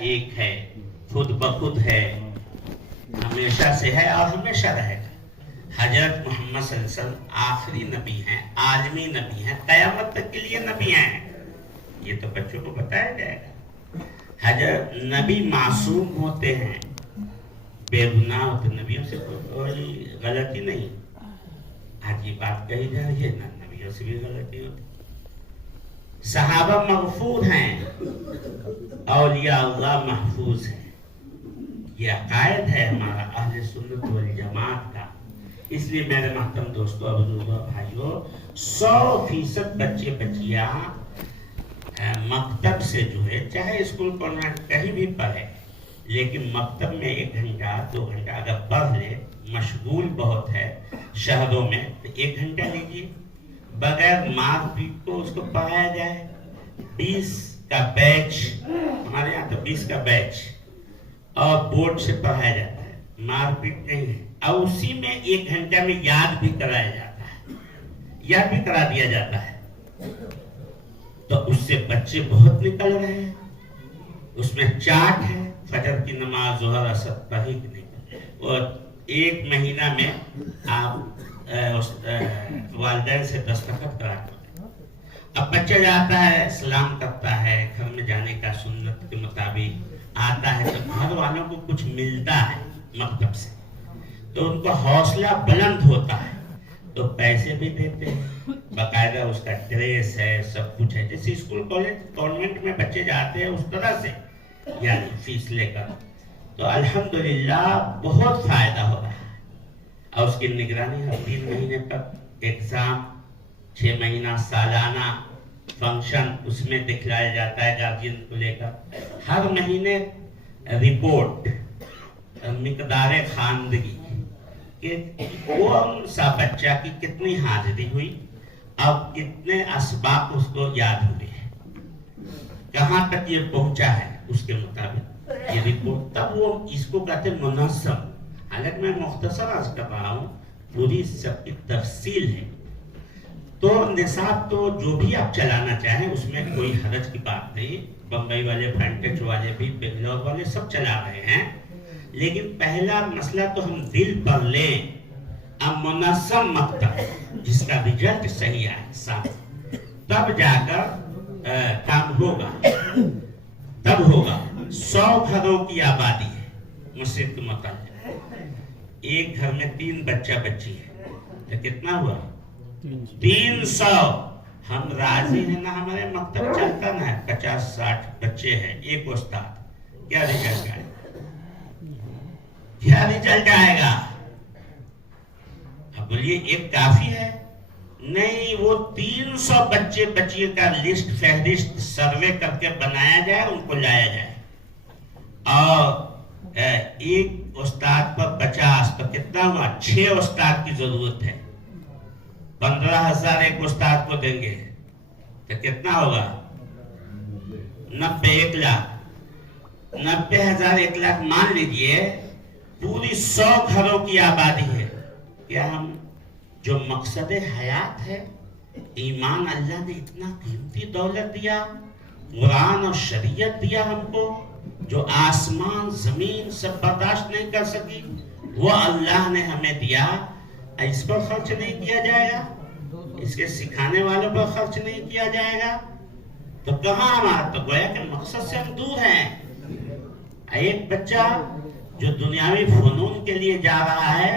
ایک ہے، خود بخود ہے، ہمیشہ سے ہے اور ہمیشہ رہے گا۔ حضرت محمد صلی اللہ علیہ وسلم آخری نبی ہیں، عالمی نبی ہیں، قیامت تک کے لیے نبی ہیں۔ یہ تو بچوں کو بتایا جائے گا۔ حضرت نبی معصوم ہوتے ہیں، بے گناہ ہوتے، نبیوں سے کوئی غلطی نہیں۔ آج یہ بات کہی جا رہی ہے، نبیوں سے بھی غلطی ہوتی۔ صحابہ مغفور ہیں، اولیاء اللہ محفوظ ہیں۔ یہ عقائد ہے ہمارا اہل سنت والجماعت کا۔ اس لیے میرے محترم دوستو اور بزرگوں بھائیوں، 100% بچے بچیاں مکتب سے جو ہے، چاہے اسکول کانوینٹ کہیں بھی پڑھے، لیکن مکتب میں 1 گھنٹہ 2 گھنٹہ اگر پڑھ لے، مشغول بہت ہے شہروں میں، تو 1 گھنٹہ لیجیے، بغیر مار پیٹ کو اس کو پڑھایا جائے۔ 20 کا بیچ، ہمارے یہاں تو 20 کا بیچ، اور بورڈ سے پڑھایا جاتا ہے، مار پیٹ نہیں ہے، اور اسی میں 1 گھنٹہ میں یاد بھی کرایا جاتا ہے، یاد بھی کرا دیا جاتا ہے۔ تو اس سے بچے بہت نکل رہے ہیں۔ اس میں چارٹ ہے، فجر کی نماز، ظہر، عصر پڑھی کہ نہیں، اور 1 مہینہ میں آپ والدین سے دستخط کرا کر، اب بچہ جاتا ہے، سلام کرتا ہے، گھر میں جانے کا سنت کے مطابق آتا ہے، تو گھر والوں کو کچھ ملتا ہے مکتب سے، تو ان کا حوصلہ بلند ہوتا ہے، تو پیسے بھی دیتے ہیں، باقاعدہ اس کا ڈریس ہے، سب کچھ ہے، جیسے اسکول کالج کانوینٹ میں بچے جاتے ہیں اس طرح سے، یعنی فیس لے کر۔ تو الحمدللہ بہت فائدہ ہو رہا ہے، اور اس کی نگرانی ہر 3 مہینے پر ایگزام، 6 مہینہ سالانہ فنکشن اس میں دکھلایا جاتا ہے گارجین کو لے کر، ہر مہینے رپورٹ، مقدار خواندگی کہ کون سا بچہ کی کتنی حاضری ہوئی، اب کتنے اسباق اس کو یاد ہوئے ہیں، کہاں تک یہ پہنچا ہے، اس کے مطابق یہ رپورٹ، تب وہ اس کو کہتے ہیں منظم۔ حالانکہ میں مختصر عرض کر رہا ہوں، پوری سب کی تفصیل ہے۔ تو نصاب تو جو بھی آپ چلانا چاہیں، اس میں کوئی حرج کی بات نہیں، بمبئی والے، فرنٹیج والے بھی، بنگلور والے سب چلا رہے ہیں، لیکن پہلا مسئلہ تو ہم دل پر لیں، اب منظم مکتب جس کا رزلٹ صحیح آئے صاحب، تب جا کر کام ہوگا، تب ہوگا۔ 100 گھروں کی آبادی ہے مسجد کے متعلق، 1 گھر میں 3 بچہ بچی ہے، تو کتنا ہوا؟ 300۔ ہم راضی ہیں نا، ہمارے مکتب چلتا نا ہے، 50-60 بچے ہیں، 1 استاد، کیا رزلٹ آئے گا؟ کیا رزلٹ آئے گا؟ اب بولیے 1 کافی ہے؟ نہیں، وہ 300 بچے بچیے کا لسٹ، فہرست سروے کر کے بنایا جائے، ان کو لایا جائے، اور 1 استاد پر 50، تو کتنا ہوا؟ 6 استاد کی ضرورت ہے، 15,000 1 استاد کو دیں گے، تو کتنا ہوگا؟ 90، 1 لاکھ، 90,000 1 لاکھ مان لیجئے، پوری 100 گھروں کی آبادی ہے۔ کیا ہم جو مقصد حیات ہے، ایمان، اللہ نے اتنا قیمتی دولت دیا، قرآن اور شریعت دیا ہم کو، جو آسمان زمین سب برداشت نہیں کر سکی، وہ اللہ نے ہمیں دیا، اس پر خرچ نہیں کیا جائے گا، اس کے سکھانے والوں پر خرچ نہیں کیا جائے گا، تو کہاں ہمارا؟ تو گویا کہ مقصد سے ہم دور ہیں۔ 1 بچہ جو دنیاوی فنون کے لیے جا رہا ہے،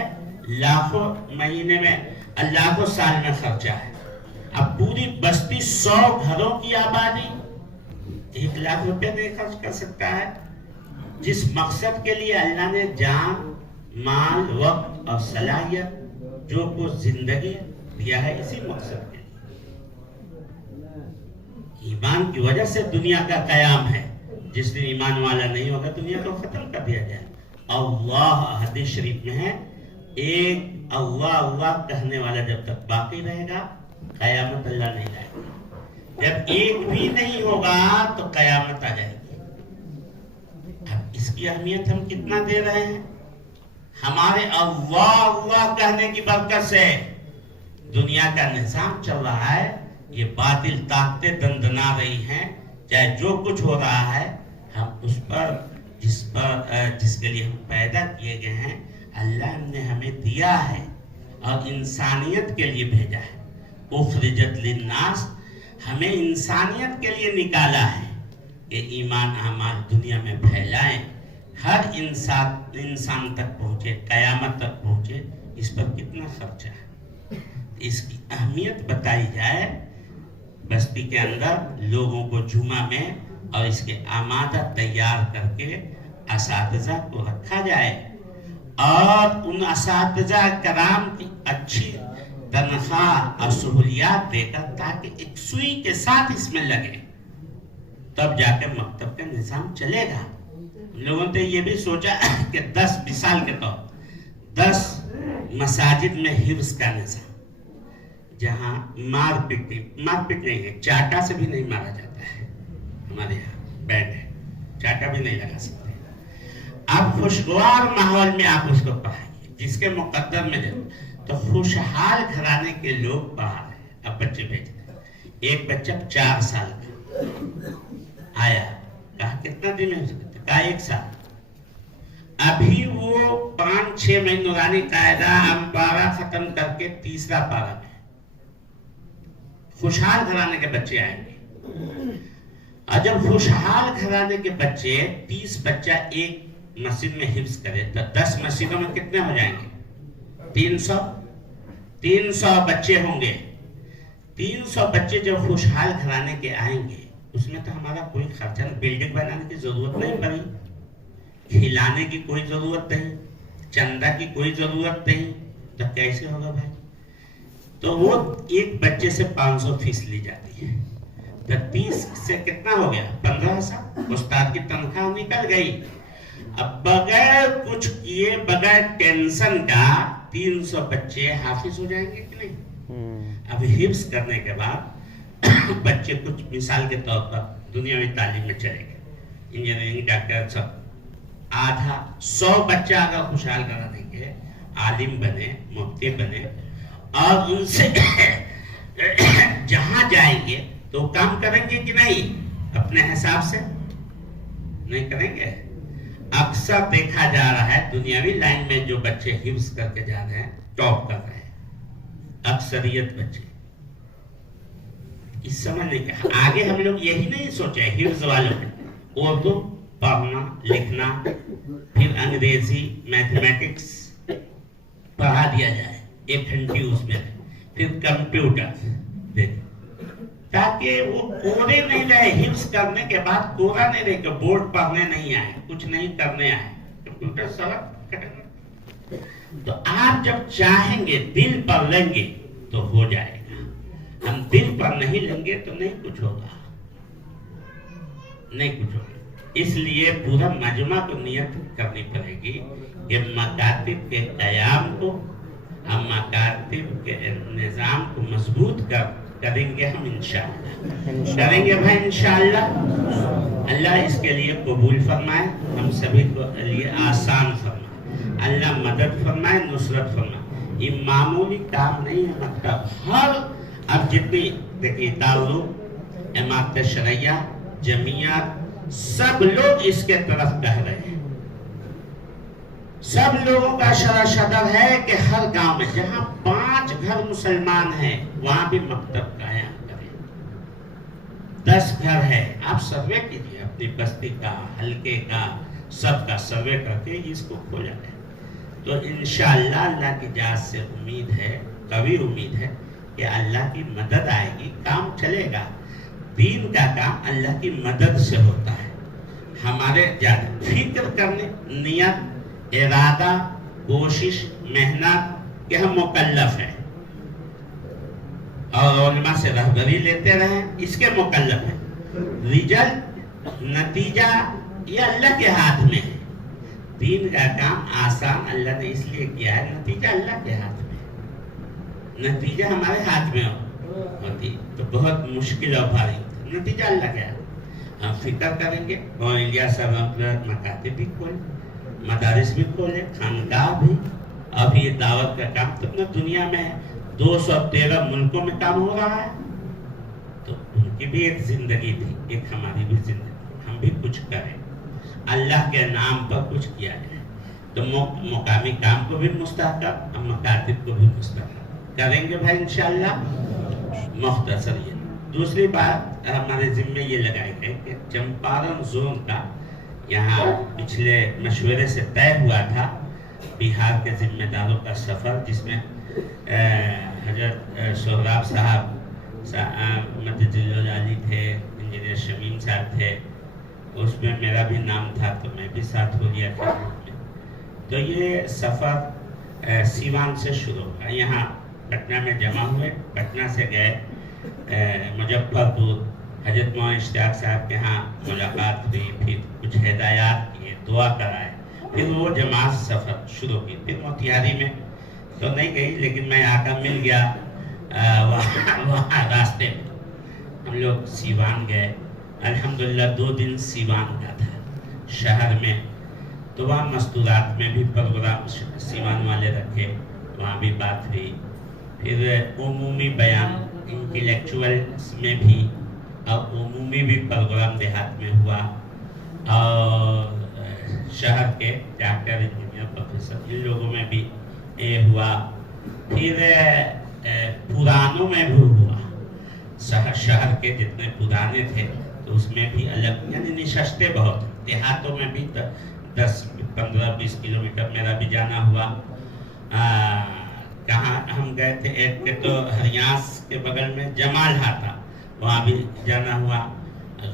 لاکھوں مہینے میں، لاکھوں سال میں خرچہ ہے، اب پوری بستی 100 گھروں کی آبادی 1 لاکھ روپے نہیں خرچ کر سکتا ہے، جس مقصد کے لیے اللہ نے جان، مال، وقت اور صلاحیت، جو کچھ زندگی دیا ہے، اسی مقصد کے لیے۔ ایمان کی وجہ سے دنیا کا قیام ہے، جس دن ایمان والا نہیں ہوگا، دنیا کو ختم کر دیا جائے۔ اللہ، حدیث شریف میں ہے، ایک اللہ اللہ کہنے والا جب تک باقی رہے گا، قیامت اللہ نہیں لائے گا۔ جب ایک بھی نہیں ہوگا تو قیامت آ جائے گی۔ اب اس کی اہمیت ہم کتنا دے رہے ہیں؟ ہمارے اللہ اللہ کہنے کی برکت سے دنیا کا نظام چل رہا ہے، یہ باطل طاقتیں دندنا رہی ہیں، چاہے جو کچھ ہو رہا ہے، ہم اس پر جس کے لیے ہم پیدا کیے گئے ہیں اللہ نے ہمیں دیا ہے اور انسانیت کے لیے بھیجا ہے. اخرجت للناس، ہمیں انسانیت کے لیے نکالا ہے کہ ایمان اعمال دنیا میں پھیلائیں، ہر انسان تک پہنچے، قیامت تک پہنچے. اس پر کتنا خرچہ ہے، اس کی اہمیت بتائی جائے. بستی کے اندر لوگوں کو جمعہ میں اور اس کے آمادہ تیار کر کے اساتذہ کو رکھا جائے اور ان اساتذہ کرام کی اچھی تنخواہ اور سہولیات دے کر تاکہ ایک سوئی کے ساتھ اس میں لگے، تب جا کے مکتب کا نظام چلے گا. لوگوں نے یہ بھی سوچا کہ 10 مثال کے طور 10 مساجد میں حفظ کا نظام، جہاں مار پیٹ نہیں ہے، چاٹا سے بھی نہیں مارا جاتا ہے. ہمارے یہاں بیٹ ہے، چاٹا بھی نہیں لگا سکتے. اب خوشگوار ماحول میں آپ اس کو پڑھائیے جس کے مقدر میں تو خوشحال گھرانے کے لوگ پڑھا رہے ہیں. اب بچے بھیج رہے ہیں. ایک بچہ 4 سال کا آیا، کہا کتنا دن ہے، کہا 1 سال. ابھی وہ 5-6 مہینے نورانی قاعدہ ہم پارہ ختم کر کے تیسرا پارہ میں. خوشحال گھرانے کے بچے آئیں گے. اور جب خوشحال گھرانے کے بچے 30 بچہ ایک مسجد میں حفظ کرے تو 10 مسجدوں میں کتنے ہو جائیں گے؟ 300 بچے ہوں گے. 300 بچے جب خوشحال گھرانے کے آئیں گے، اس میں تو ہمارا کوئی خرچہ نہیں، بلڈنگ بنانے کی ضرورت نہیں پڑی، کھلانے کی کوئی ضرورت نہیں، چندہ کی کوئی ضرورت نہیں. تو کیسے ہوگا بھائی؟ تو وہ ایک بچے سے 500 فیس لی جاتی ہے. تو 30 سے کتنا ہو گیا؟ 15,000. استاد کی تنخواہ نکل گئی. اب بغیر کچھ کیے، بغیر ٹینشن کا 300 بچے حافظ ہو جائیں گے کہ نہیں؟ اب حفظ کرنے کے بعد بچے کچھ مثال کے طور پر دنیاوی تعلیم میں چلے گئے، انجینئرنگ، ڈاکٹر، سب. آدھا 100 بچہ اگر خوشحال کرا دیں گے، عالم بنے، مفتی بنے، اور ان سے جہاں جائیں گے تو کام کریں گے کہ نہیں؟ اپنے حساب سے نہیں کریں گے. اکثر دیکھا جا رہا ہے دنیاوی لائن میں جو بچے حفظ کر کے جا رہے ہیں ٹاپ کر رہے ہیں، اکثریت بچے. اس سمجھ نہیں کہ آگے ہم لوگ یہی نہیں سوچے حفظ والوں میں اردو پڑھنا لکھنا، پھر انگریزی، میتھمیٹکس پڑھا دیا جائے 1 گھنٹے اس میں، پھر کمپیوٹر، تاکہ وہ کورے نہیں رہے. حفظ کرنے کے بعد کورا نہیں رہے کہ بورڈ پڑھنے نہیں آئے، کچھ نہیں کرنے آئے، کمپیوٹر سبق. تو آپ جب چاہیں گے دل پر لیں گے تو ہو جائے گا. ہم دل پر نہیں لیں گے تو نہیں کچھ ہوگا، نہیں کچھ ہوگا. اس لیے پورا مجمع کو نیت کرنی پڑے گی کہ مکاتب کے قیام کو، ہم مکاتب کے نظام کو مضبوط کریں گے. ہم انشاءاللہ کریں گے بھائی، انشاءاللہ. اللہ اس کے لیے قبول فرمائے، ہم سبھی کو لیے آسان فرمائے. اللہ مدد فرمائے، نصرت فرمائے. یہ معمولی کام نہیں ہے. مطلب ہر اب جتنی دیکھیے دارالعلوم، امارت شرعیہ، جمعیات، سب لوگ اس کے طرف کہہ رہے ہیں. سب لوگوں کا شرح ہے کہ ہر گاؤں میں جہاں 5 گھر مسلمان ہیں وہاں بھی مکتب قائم کریں. 10 گھر ہے، آپ سروے کیجیے اپنی بستی کا، حلقے کا، سب کا سروے کر کے اس کو کھولا ہے. تو انشاءاللہ اللہ کی ذات سے امید ہے، قوی امید ہے کہ اللہ کی مدد آئے گی، کام چلے گا. دین کا کام اللہ کی مدد سے ہوتا ہے. ہمارے زیادہ فکر کرنے، نیت، ارادہ، کوشش، محنت کہ ہم مکلف ہیں اور علماء سے رہبری لیتے رہیں، اس کے مکلف ہیں. رزلٹ، نتیجہ یہ اللہ کے ہاتھ میں ہے. دین کا کام آسان اللہ نے اس لیے کیا ہے، نتیجہ اللہ کے ہاتھ میں. نتیجہ ہمارے ہاتھ میں ہوتی تو بہت مشکل اور بھاری ہوتی. نتیجہ اللہ کے ہاتھ. ہم فکر کریں گے اور انڈیا سب مکاتب بھی کھولے، مدارس بھی کھولے، خانقاہ بھی. اب یہ دعوت کا کام تو اپنا دنیا میں 213 ملکوں میں کام ہو رہا ہے. تو ان کی بھی ایک زندگی تھی، ایک ہماری بھی زندگی. ہم بھی کچھ کریں. اللہ کے نام پر کچھ کیا جائے تو مقامی کام کو بھی مستحکم اور مکاتب کو بھی مستحکم کریں گے بھائی انشاءاللہ. مختصر یہ دوسری بات ہمارے ذمہ یہ لگائی گئی کہ چمپارن زون کا یہاں پچھلے مشورے سے طے ہوا تھا بہار کے ذمہ داروں کا سفر، جس میں حضرت سہراب صاحب مدد علی تھے، انجینئر شمیم صاحب تھے، اس میں میرا بھی نام تھا تو میں بھی ساتھ ہو لیا تھا. تو یہ سفر سیوان سے شروع ہوا، یہاں پٹنہ میں جمع ہوئے، پٹنہ سے گئے مظفر پور، حضرت مولانا اشتیاق صاحب کے ہاں ملاقات ہوئی، پھر کچھ ہدایات کیے، دعا کرائے، پھر وہ جماعت سفر شروع کی. پھر موتیہاری میں تو نہیں گئی لیکن میں آ کر مل گیا وہاں راستے میں. ہم لوگ سیوان گئے، الحمدللہ 2 دن سیوان کا تھا شہر میں. تو وہاں مستورات میں بھی پروگرام سیوان والے رکھے، وہاں بھی بات ہوئی. پھر عمومی بیان انٹلیکچوئلس میں بھی اور عمومی بھی پروگرام دیہات میں ہوا، اور شہر کے ڈاکٹر انجینئر پروفیسر ان لوگوں میں بھی ہوا. پھر پرانوں میں بھی ہوا، شہر کے جتنے پرانے تھے تو اس میں بھی الگ، یعنی نشستیں بہت. دیہاتوں میں بھی 10-15-20 کلومیٹر میرا بھی جانا ہوا. کہاں ہم گئے تھے، ایک کے تو ہریانس کے بغل میں جمال تھا، وہاں بھی جانا ہوا.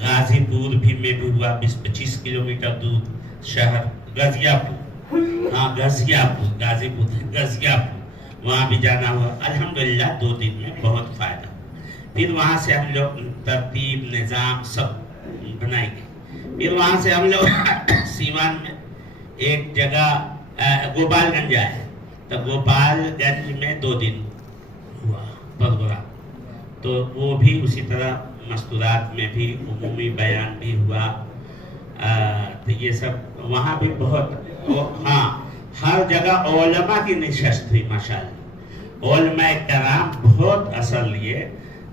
غازی پور بھی میں بھی ہوا، 20-25 کلومیٹر دور شہر. غازی پور وہاں بھی جانا ہوا. الحمدللہ 2 دن میں بہت فائدہ. پھر وہاں سے ہم لوگ ترتیب نظام سب بنائی گئی. پھر وہاں سے ہم لوگ سیوان میں ایک جگہ گوپال گنج آئے، تو گوپال گنج میں 2 دن ہوا پروگرام. تو وہ بھی اسی طرح مستورات میں بھی عمومی بیان بھی ہوا. تو یہ سب وہاں بھی بہت، ہاں ہر جگہ علماء کی نشست تھی ماشاءاللہ. علماء کرام بہت اثر لیے،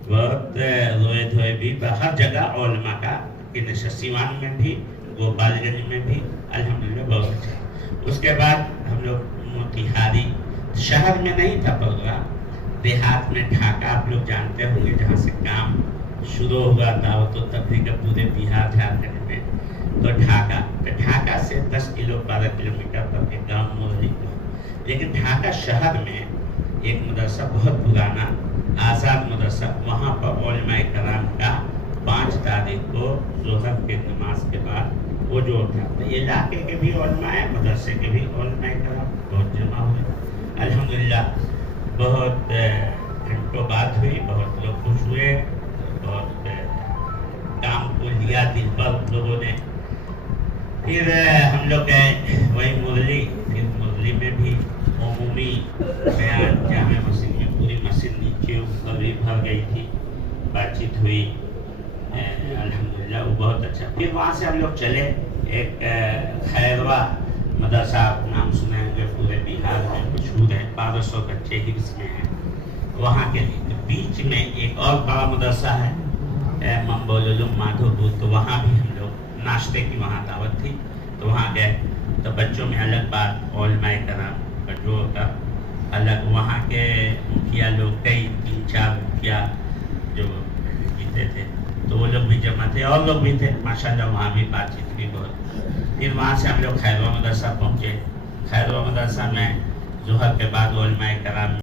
بہت روئے دھوئے بھی. ہر جگہ علماء کی نشست، سیوان میں بھی، گوپال گنج میں بھی الحمدللہ بہت اچھا. اس کے بعد ہم لوگ موتیہاری، شہر میں نہیں تھا پروگرام، دیہات میں ڈھاکہ آپ لوگ جانتے ہوں گے جہاں سے کام شروع ہوا تھا. تو تبلیغ پورے بہار جھارکھنڈ میں. تو ڈھاکہ سے 10-12 کلومیٹر پر ایک گاؤں مرلی کو. لیکن ڈھاکہ شہر میں ایک مدرسہ بہت پرانا آزاد مدرسہ، وہاں پر علماء کرام کا 5 تاریخ کو ظہر کے نماز کے بعد وہ جو تھا. علاقے کے بھی علماء ہیں، مدرسے کے بھی علماء کرام بہت جمع ہوئے. الحمدللہ بہت گھنٹوں بات ہوئی، بہت لوگ خوش ہوئے، بہت کام کو لیا دل پر لوگوں نے. پھر ہم لوگ گئے وہی مرلی. پھر مرلی میں بھی عمومی بیان، جامع مسجد میں پوری مسجد نیچے اوپر بھی بھر گئی تھی، بات چیت ہوئی. الحمدللہ وہ بہت اچھا. پھر وہاں سے ہم لوگ چلے ایک خیروا مدرسہ، نام سنے ہوں گے، پورے بہار میں مشہور ہے، 1200 بچے حفظ میں ہیں. وہاں کے بیچ میں ایک اور بڑا مدرسہ ہے، منبول مادھو پور. تو وہاں بھی ہم لوگ ناشتے کی وہاں دعوت تھی تو وہاں گئے. تو بچوں میں الگ بات، علماء کرام جو ہوتا الگ. وہاں کے مکھیا لوگ کئی 3-4 مکھیا جو جیتے تھے تو وہ لوگ بھی جمع تھے، اور لوگ بھی تھے ماشاءاللہ. وہاں بھی بات چیت بھی بہت. پھر وہاں سے ہم لوگ خیروا مدرسہ پہنچے. خیروا مدرسہ میں ظہر کے بعد علماء کرام